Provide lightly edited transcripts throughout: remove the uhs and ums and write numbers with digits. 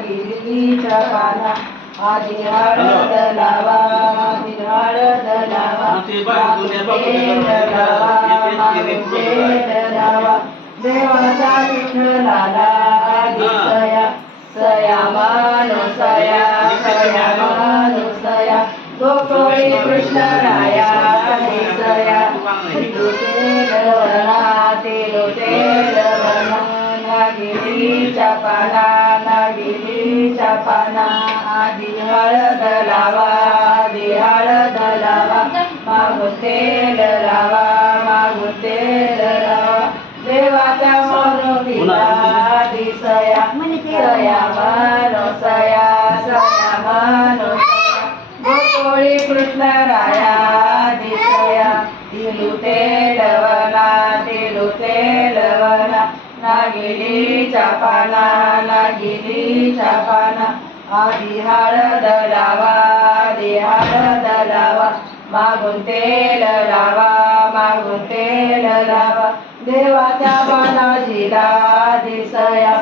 गिरीच्या पाना आधी हळद लावा हळद लावा लावा देवाचा विठ्ठलाला आधी सया सया मानुसया सया मानुसया गोकुळी कृष्णराया आधी सया गिरीच्या पाना आधी हळद लावा आधी हळद लावा मागून तेल लावा मागून तेल लावा देवाच्या मनोतीला आधी सया सया मानुसया सया मानुसया गोकुळी कृष्णराया आधी सया तिलू तेलवना तिलू तेलवना नागिनीच्या पाना नागिनीच्या पाना आधी हळद लावा आधी हळद लावा मागून तेल लावा मागून तेल लावा देवाच्या मानाजीला आधी सया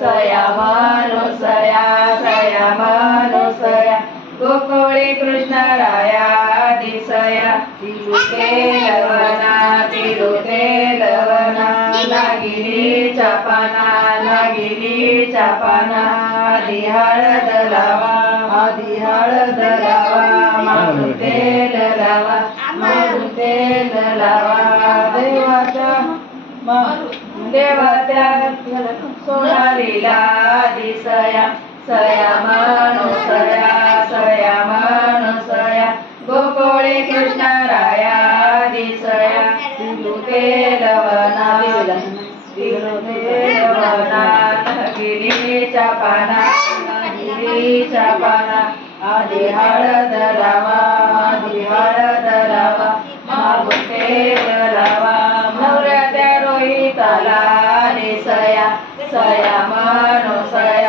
सया मानुसया सया मानुसया गोकुळी कृष्णराया आधी सया तिलू तेलवना तिलू तेलवना नागिनीच्या पाना नागिनीच्या पाना आधी हळद लावा आधी हळद लावा मागून तेल लावा मागून तेल लावा देवाच्या सोनारीला आधी सया सया मानुसया सया मानुसया गोकुळी कृष्णराया आधी सया तिलू तेलवना तिलू तेलवना गिरीच्या पाना गिरीच्या पाना आधी हळद लावा आधी हळद लावा मागून तेल लावा नवऱ्याच्या रोहिताला आधी सया सया मानुसया